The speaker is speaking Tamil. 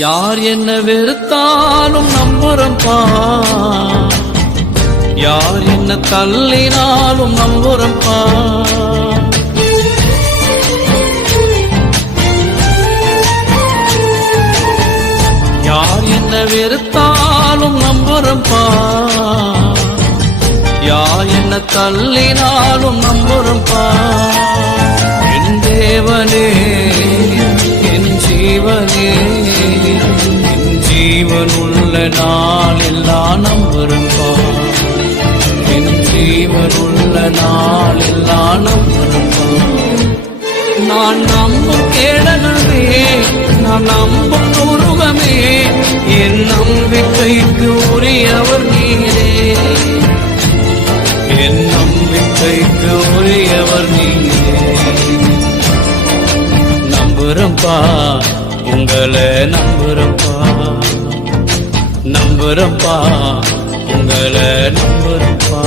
யார் என்ன வெறுத்தாலும் நம்புறப்பா, யார் என்ன தள்ளினாலும் நம்புறப்பா. யார் என்ன வெறுத்தாலும் நம்புறப்பா, யார் என்ன தள்ளினாலும் நம்புறப்பா. என் தேவனே என் ஜீவனே, என் ஜீவனுள்ள நாள் எல்லாம் நம்புறப்பா, என் ஜீவனுள்ள நாள் எல்லாம் நம்புறப்பா. நான் நம்பும் கேடனமே, நான் நம்பும் உருவமே, என் நம்பிக்கைக்கு உரியவர் நீரே, என் நம்பிக்கைக்கு உரியவர் நீரே. நம்புறப்பா உங்களை நம்புறப்பா, நம்புறப்பா உங்களை நம்புறப்பா.